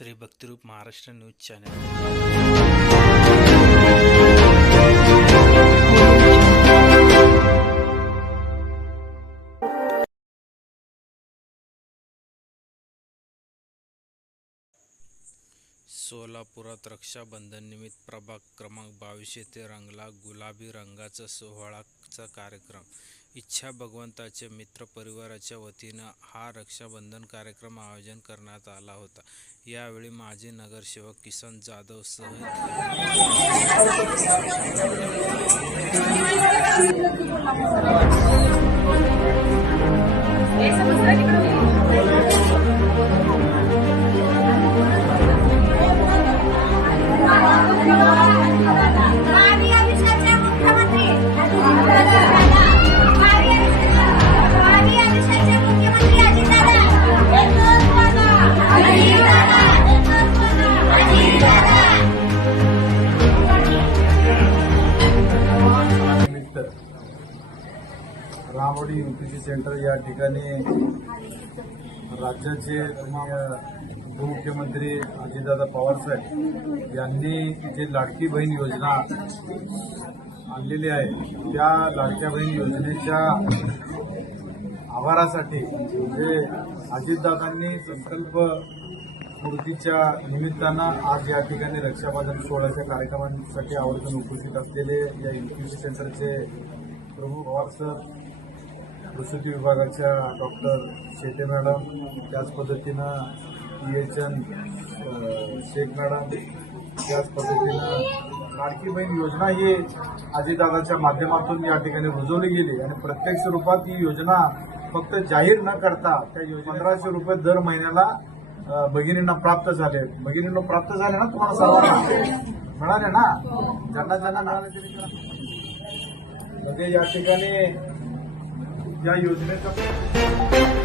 శ్రీ భక్తి రూప్ Maharashtra news channel सोलापुरात रक्षाबंधननिमित्त प्रभाग क्रमांक बावीस येथे रंगला गुलाबी रंगाचा सोहळाचा कार्यक्रम. इच्छा भगवंताचे मित्र परिवाराच्या वतीनं हा रक्षाबंधन कार्यक्रम आयोजन करण्यात आला होता. यावेळी माजी नगरसेवक किसन जाधव सह रामोडी सी सेंटर या ठिकाणी राज्याचे उपमुख्यमंत्री अजितदादा पवारसाहेब यांनी जे लाडकी बहीण योजना आणलेली आहे त्या लाडक्या बहीण योजनेच्या आभारासाठी म्हणजे अजितदादांनी संकल्प पूर्तीच्या निमित्तानं आज या ठिकाणी रक्षाबंधन सोहळ्याच्या कार्यक्रमांसाठी आवर्जून उपस्थित असलेले या यू पी सी सेंटरचे प्रमुख पवार सर प्रसूती विभागाच्या डॉक्टर शेटे मॅडम त्याच पद्धतीनं P H N Shaikh madam त्याच पद्धतीनं लाडकी बहीण योजना ही आजीदादाच्या माध्यमातून या ठिकाणी रुजवली गेली आणि प्रत्यक्ष रूपात ही योजना फक्त जाहीर न करता त्या योजना पंधराशे रुपये दर महिन्याला भगिनींना प्राप्त झाले भगिनींना प्राप्त झाले ना तुम्हाला सर्वांना मिळाले ना? ज्यांना ज्यांना मिळाले त्यांनी म्हणजे या ठिकाणी या योजनेचा